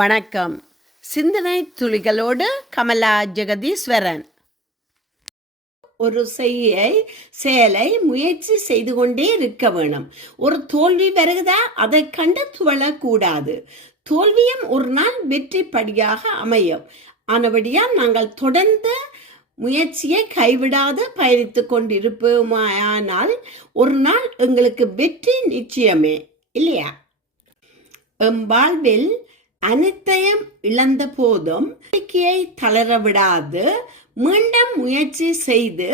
வணக்கம். சிந்தனை துளிகளோடு கமலா ஜெகதீஸ்வரன். ஒரு செயலை முயற்சி செய்து கொண்டே இருக்க வேணும். ஒரு தோல்வி வருகிறதா, அதை கண்டு துவளக்கூடாது. தோல்வியும் ஒரு நாள் வெற்றி படியாக அமையும். ஆனபடியால் நாங்கள் தொடர்ந்து முயற்சியை கைவிடாது பயணித்து கொண்டிருப்போமானால் ஒரு நாள் எங்களுக்கு வெற்றி நிச்சயமே, இல்லையா? எம் வாழ்வில் அனைத்தையும் இழந்த போதும் நம்பிக்கையை தளரவிடாது மீண்டும் முயற்சி செய்து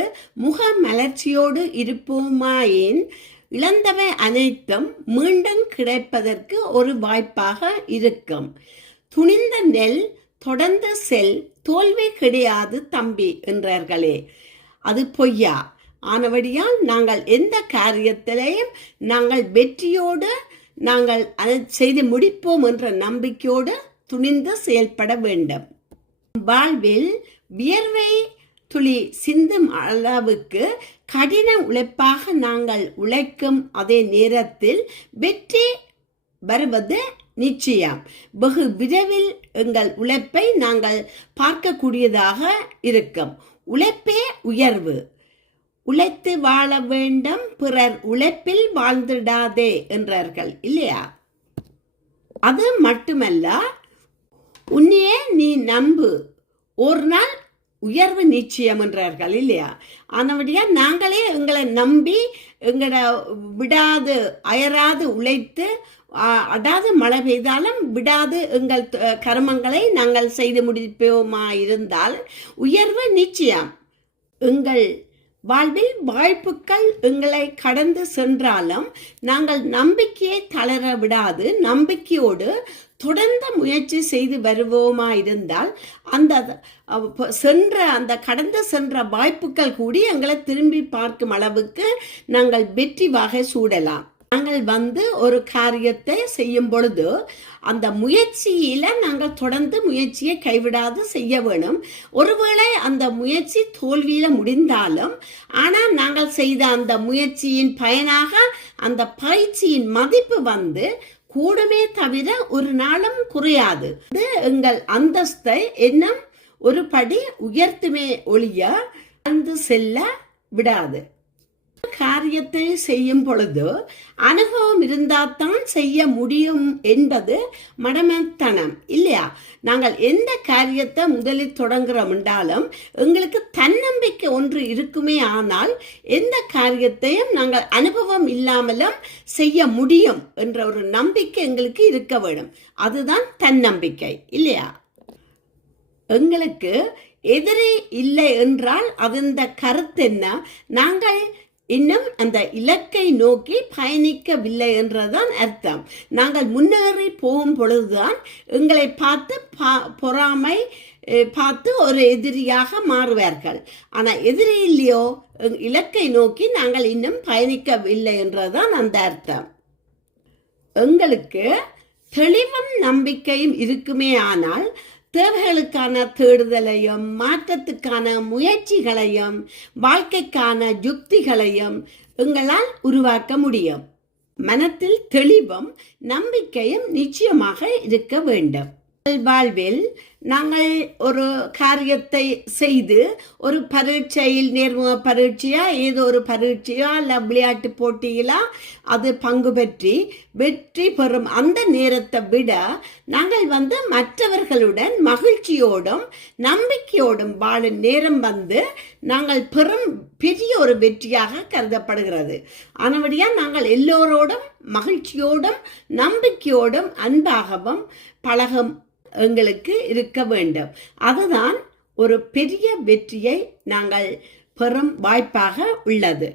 முக மலர்ச்சியோடு இருப்போமாயின் இழந்தவை அனைத்தும் மீண்டும் கிடைப்பதற்கு ஒரு வாய்ப்பாக இருக்கும். துணிந்த நெல் தொடர்ந்து செல், தோல்வி கிடையாது தம்பி என்றார்களே, அது பொய்யா. ஆனபடியால் நாங்கள் எந்த காரியத்திலையும் நாங்கள் வெற்றியோடு நாங்கள் அதை செய்து முடிப்போம் என்ற நம்பிக்கையோடு துணிந்து செயல்பட வேண்டும். வாழ்வில் வியர்வை துளி சிந்தும் அளவுக்கு கடின உழைப்பாக நாங்கள் உழைக்கும் அதே நேரத்தில் வெற்றி வருவது நிச்சயம். வெகு விரைவில் எங்கள் உழைப்பை நாங்கள் பார்க்கக்கூடியதாக இருக்கும். உழைப்பே உயர்வு. உழைத்து வாழ வேண்டும், பிறர் உழைப்பில் வாழ்ந்துடாதே என்றார்கள், இல்லையா? அது மட்டுமல்ல, உன்னையே நீ நம்பு, ஒரு நாள் உயர்வு நிச்சயம் என்றார்கள், இல்லையா? ஆனபடியா நாங்களே எங்களை நம்பி எங்களை விடாது அயராது உழைத்து அடாது மழை பெய்தாலும் விடாது எங்கள் கர்மங்களை நாங்கள் செய்து முடிப்போமா இருந்தால் உயர்வு நிச்சயம். எங்கள் வாழ்வில் வாய்ப்புகள் எங்களை கடந்து சென்றாலும் நாங்கள் நம்பிக்கையை தளர விடாது நம்பிக்கையோடு தொடர்ந்து முயற்சி செய்து வருவோமா இருந்தால் அந்த கடந்து சென்ற வாய்ப்புகள் கூடி எங்களை திரும்பி பார்க்கும் அளவுக்கு நாங்கள் வெற்றி வகை சூடலாம். நாங்கள் ஒரு காரியத்தை செய்யும் பொழுது அந்த முயற்சியில நாங்கள் தொடர்ந்து முயற்சியை கைவிடாது செய்ய வேணும். ஒருவேளை அந்த முயற்சி தோல்வியில முடிந்தாலும் ஆனால் நாங்கள் செய்த அந்த முயற்சியின் பயனாக அந்த பயிற்சியின் மதிப்பு கூடுமே தவிர ஒரு நாளும் குறையாது. எங்கள் அந்தஸ்தை இன்னும் ஒரு படி உயர்த்துமே ஒழிய வந்து செல்ல விடாது. காரியத்தை செய்யும் பொழுது அனுபவம் இருந்தால்தான் செய்ய முடியும் என்பது மடமத்தனம், இல்லையா? நாங்கள் எந்த காரியத்தை முதலில் தொடங்குறோம் என்றாலும் எங்களுக்கு தன்னம்பிக்கை ஒன்று இருக்குமே, ஆனால் எந்த காரியத்தையும் நாங்கள் அனுபவம் இல்லாமலும் செய்ய முடியும் என்ற ஒரு நம்பிக்கை எங்களுக்கு இருக்க வேண்டும். அதுதான் தன்னம்பிக்கை, இல்லையா? எங்களுக்கு எதிரி இல்லை என்றால் அதன் கருத்து என்ன? நாங்கள் இன்னும் அந்த இலக்கை நோக்கி பயணிக்கவில்லை என்றதான் அர்த்தம். நாங்கள் முன்னேறி போகும் பொழுதுதான் எங்களை பார்த்து பொறாமை பார்த்து ஒரு எதிரியாக மாறுவார்கள். ஆனால் எதிரி இல்லையோ, இலக்கை நோக்கி நாங்கள் இன்னும் பயணிக்கவில்லை என்றதான் அந்த அர்த்தம். எங்களுக்கு தெளிவும் நம்பிக்கையும் இருக்குமே, ஆனால் தேவைகளுக்கான தேடுதலையும் மாற்றத்துக்கான முயற்சிகளையும் வாழ்க்கைக்கான யுக்திகளையும் எங்களால் உருவாக்க முடியும். மனத்தில் தெளிவும் நம்பிக்கையும் நிச்சயமாக இருக்க வேண்டும். வாழ்வில் நாங்கள் ஒரு காரியத்தை செய்து ஒரு பரீட்சையில் நேர்முக பரீட்சையா ஏதோ ஒரு பரீட்சையா இல்லை விளையாட்டு போட்டியிலா அது பங்கு பெற்றி வெற்றி பெறும் அந்த நேரத்தை விட நாங்கள் மற்றவர்களுடன் மகிழ்ச்சியோடும் நம்பிக்கையோடும் வாழும் நேரம் நாங்கள் பெறும் பெரிய ஒரு வெற்றியாக கருதப்படுகிறது. ஆனபடியாக நாங்கள் எல்லோரோடும் மகிழ்ச்சியோடும் நம்பிக்கையோடும் அன்பாகவும் பழகும் எங்களுக்கு இருக்க வேண்டும். அதுதான் ஒரு பெரிய வெற்றியை நாங்கள் பெறும் வாய்ப்பாக உள்ளது.